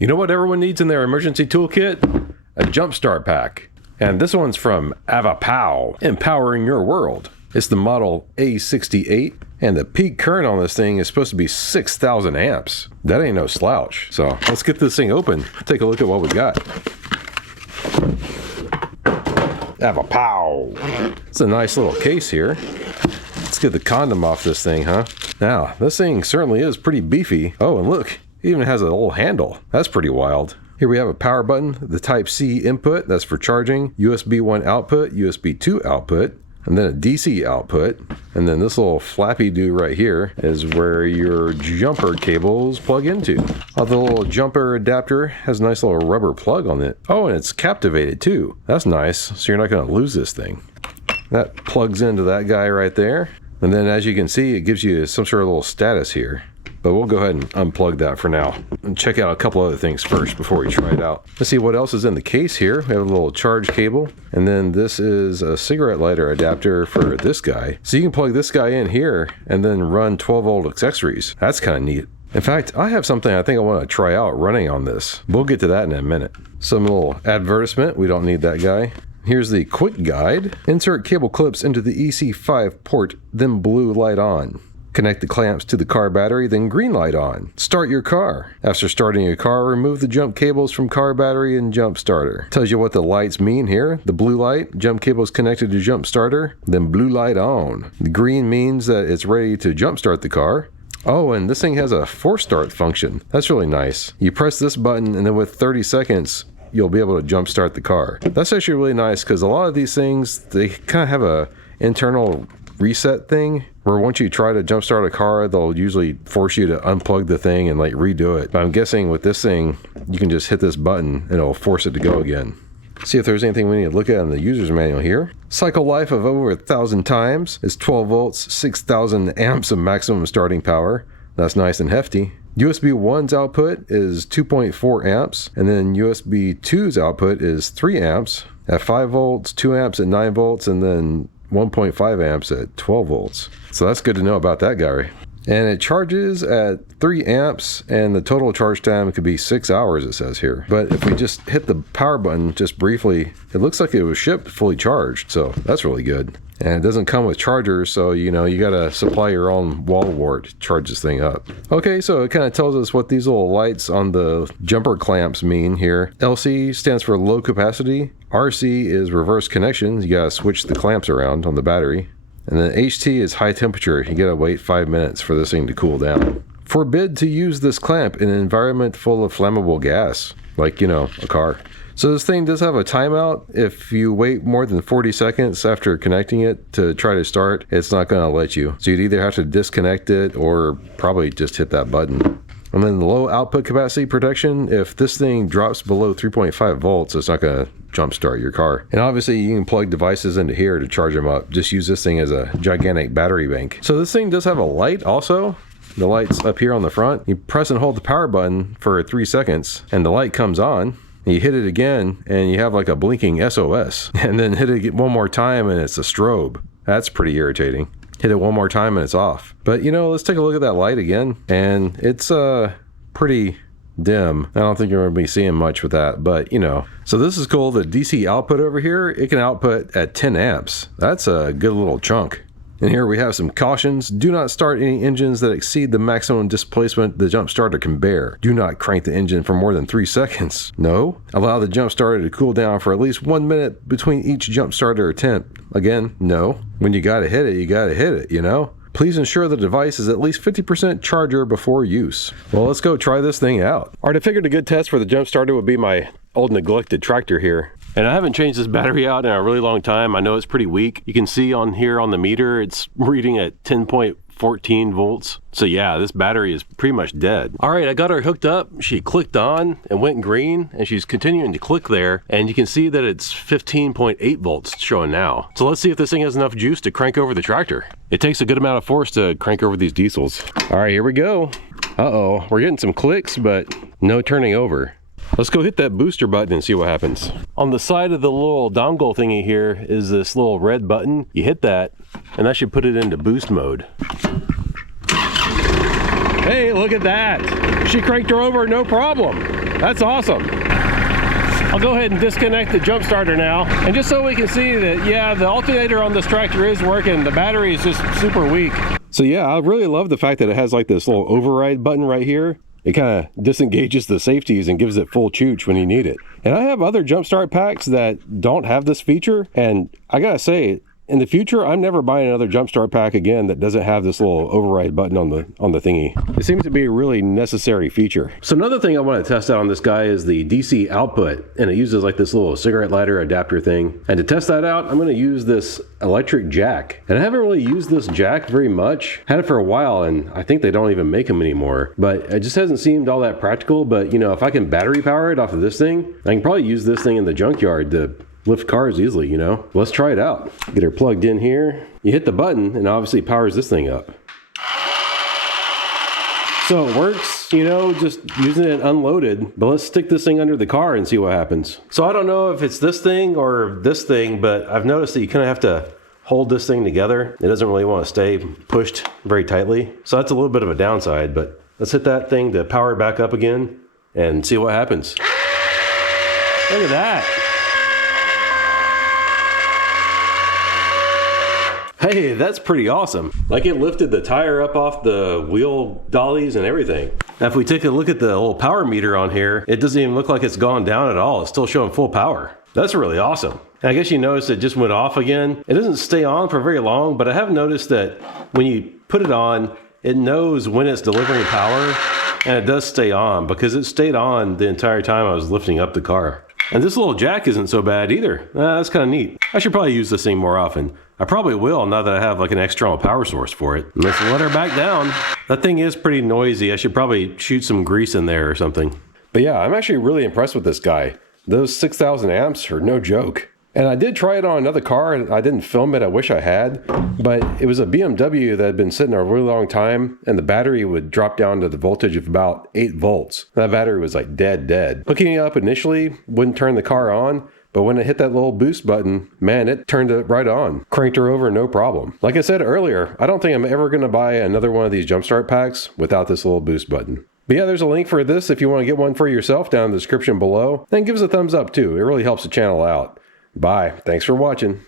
You know what everyone needs in their emergency toolkit? A jumpstart pack. And this one's from Avapow, empowering your world. It's the model A68, and the peak current on this thing is supposed to be 6,000 amps. That ain't no slouch. So let's get this thing open, take a look at what we got. Avapow. It's a nice little case here. Let's get the condom off this thing, huh? Now, this thing certainly is pretty beefy. Oh, and look, it even has a little handle. That's pretty wild. Here we have a power button, the Type-C input, that's for charging, USB 1 output, USB 2 output, and then a DC output. And then this little flappy do right here is where your jumper cables plug into. The little jumper adapter has a nice little rubber plug on it. Oh, and it's captivated too. That's nice, so you're not gonna lose this thing. That plugs into that guy right there. And then as you can see, it gives you some sort of little status here. But we'll go ahead and unplug that for now and check out a couple other things first before we try it out. Let's see what else is in the case here. We have a little charge cable, and then this is a cigarette lighter adapter for this guy. So you can plug this guy in here and then run 12-volt accessories. That's kind of neat. In fact, I have something I think I want to try out running on this. We'll get to that in a minute. Some little advertisement. We don't need that guy. Here's the quick guide. Insert cable clips into the EC5 port, then blue light on. Connect the clamps to the car battery, then green light on. Start your car. After starting your car, remove the jump cables from car battery and jump starter. Tells you what the lights mean here. The blue light, jump cables connected to jump starter, then blue light on. The green means that it's ready to jump start the car. Oh, and this thing has a force start function. That's really nice. You press this button and then with 30 seconds, you'll be able to jump start the car. That's actually really nice because a lot of these things, they kind of have a internal reset thing where once you try to jumpstart a car, they'll usually force you to unplug the thing and like redo it. But I'm guessing with this thing, you can just hit this button and it'll force it to go again. See if there's anything we need to look at in the user's manual here. Cycle life of over 1,000 times is 12 volts, 6,000 amps of maximum starting power. That's nice and hefty. USB 1's output is 2.4 amps, and then USB 2's output is 3 amps at 5 volts, 2 amps at 9 volts, and then 1.5 amps at 12 volts. So that's good to know about that guy. And it charges at 3 amps, and the total charge time could be 6 hours, it says here. But if we just hit the power button just briefly, it looks like it was shipped fully charged, so that's really good. And it doesn't come with chargers, so you know, you gotta supply your own wall wart to charge this thing up. Okay, so it kind of tells us what these little lights on the jumper clamps mean here. LC stands for low capacity. RC is reverse connections. You gotta switch the clamps around on the battery. And then HT is high temperature. You gotta wait 5 minutes for this thing to cool down. Forbid to use this clamp in an environment full of flammable gas, like, you know, a car. So this thing does have a timeout. If you wait more than 40 seconds after connecting it to try to start, it's not gonna let you. So you'd either have to disconnect it or probably just hit that button. And then the low output capacity protection, if this thing drops below 3.5 volts, it's not gonna jumpstart your car. And obviously you can plug devices into here to charge them up. Just use this thing as a gigantic battery bank. So this thing does have a light also. The light's up here on the front. You press and hold the power button for 3 seconds and the light comes on. You hit it again and you have like a blinking SOS. And then hit it one more time and it's a strobe. That's pretty irritating. Hit it one more time and it's off. But you know, let's take a look at that light again. And it's pretty dim. I don't think you're going to be seeing much with that, but you know. So this is cool. The DC output over here, it can output at 10 amps. That's a good little chunk. And here we have some cautions. Do not start any engines that exceed the maximum displacement the jump starter can bear. Do not crank the engine for more than 3 seconds. No. Allow the jump starter to cool down for at least 1 minute between each jump starter attempt. Again, no. When you gotta hit it, you gotta hit it, you know? Please ensure the device is at least 50% charger before use. Well, let's go try this thing out. All right, I figured a good test for the jump starter would be my old neglected tractor here. And I haven't changed this battery out in a really long time. I know it's pretty weak. You can see on here on the meter, it's reading at 10.14 volts. So yeah, this battery is pretty much dead. All right, I got her hooked up. She clicked on and went green, and she's continuing to click there. And you can see that it's 15.8 volts showing now. So let's see if this thing has enough juice to crank over the tractor. It takes a good amount of force to crank over these diesels. All right, here we go. Uh-oh, we're getting some clicks, but no turning over. Let's go hit that booster button and see what happens. On the side of the little dongle thingy here is this little red button. You hit that, and that should put it into boost mode. Hey, look at that. She cranked her over, no problem. That's awesome. I'll go ahead and disconnect the jump starter now. And just so we can see that, yeah, the alternator on this tractor is working. The battery is just super weak. So yeah, I really love the fact that it has like this little override button right here. It kind of disengages the safeties and gives it full chooch when you need it. And I have other jump start packs that don't have this feature. And I gotta say, in the future, I'm never buying another jump start pack again that doesn't have this little override button on the thingy. It seems to be a really necessary feature. So another thing I want to test out on this guy is the DC output, and it uses like this little cigarette lighter adapter thing. And to test that out, I'm going to use this electric jack. And I haven't really used this jack very much. Had it for a while, and I think they don't even make them anymore. But it just hasn't seemed all that practical. But you know, if I can battery power it off of this thing, I can probably use this thing in the junkyard to lift cars easily, you know. Let's try it out. Get her plugged in here. You hit the button and obviously it powers this thing up. So it works, you know, just using it unloaded. But let's stick this thing under the car and see what happens. So I don't know if it's this thing or this thing, but I've noticed that you kind of have to hold this thing together. It doesn't really want to stay pushed very tightly. So that's a little bit of a downside, but let's hit that thing to power it back up again and see what happens. Look at that. Hey, that's pretty awesome. Like it lifted the tire up off the wheel dollies and everything. Now if we take a look at the little power meter on here, it doesn't even look like it's gone down at all. It's still showing full power. That's really awesome. And I guess you noticed it just went off again. It doesn't stay on for very long, but I have noticed that when you put it on, it knows when it's delivering power, and it does stay on because it stayed on the entire time I was lifting up the car. And this little jack isn't so bad either. That's kind of neat. I should probably use this thing more often. I probably will now that I have like an external power source for it. Let's let her back down. That thing is pretty noisy. I should probably shoot some grease in there or something. But yeah, I'm actually really impressed with this guy. Those 6,000 amps are no joke. And I did try it on another car. I didn't film it. I wish I had. But it was a BMW that had been sitting a really long time, and the battery would drop down to the voltage of about 8 volts. That battery was like dead. Hooking it up initially wouldn't turn the car on, but when it hit that little boost button, man, it turned it right on. Cranked her over, no problem. Like I said earlier, I don't think I'm ever going to buy another one of these jumpstart packs without this little boost button. But yeah, there's a link for this if you want to get one for yourself down in the description below. And give us a thumbs up too. It really helps the channel out. Bye. Thanks for watching.